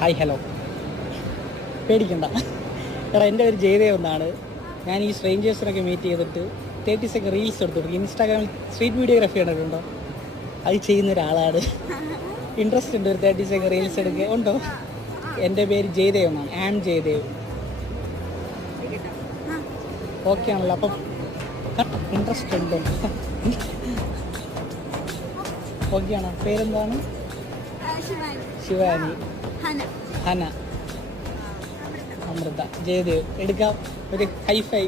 Hi hello, പേടിക്കണ്ട. എടാ, എൻ്റെ പേര് ജയദേവ് എന്നാണ്. ഞാൻ ഈ സ്ട്രേഞ്ചേഴ്സിനൊക്കെ മീറ്റ് ചെയ്തിട്ട് 30 സെക്കൻഡ് റീൽസ് എടുത്തു കൊടുക്കും. ഇൻസ്റ്റാഗ്രാമിൽ സ്ട്രീറ്റ് വീഡിയോഗ്രാഫി കണ്ടിട്ടുണ്ടോ? അത് ചെയ്യുന്ന ഒരാളാണ്. ഇൻട്രസ്റ്റ് ഉണ്ട് ഒരു 30 സെക്കൻഡ് റീൽസ് എടുക്കുക ഉണ്ടോ? എൻ്റെ പേര് ജയദേവ് എന്നാണ്. ആം ജയദേവ്. ഓക്കെ ആണല്ലോ. അപ്പം ഇൻട്രസ്റ്റ് ഉണ്ടോ? ഓക്കെ ആണോ? പേരെന്താണ്? ശിവാനി, ഹന, അമൃത, ജയദേവ്. എടുക്കാം ഒരു ഹൈ ഫൈ.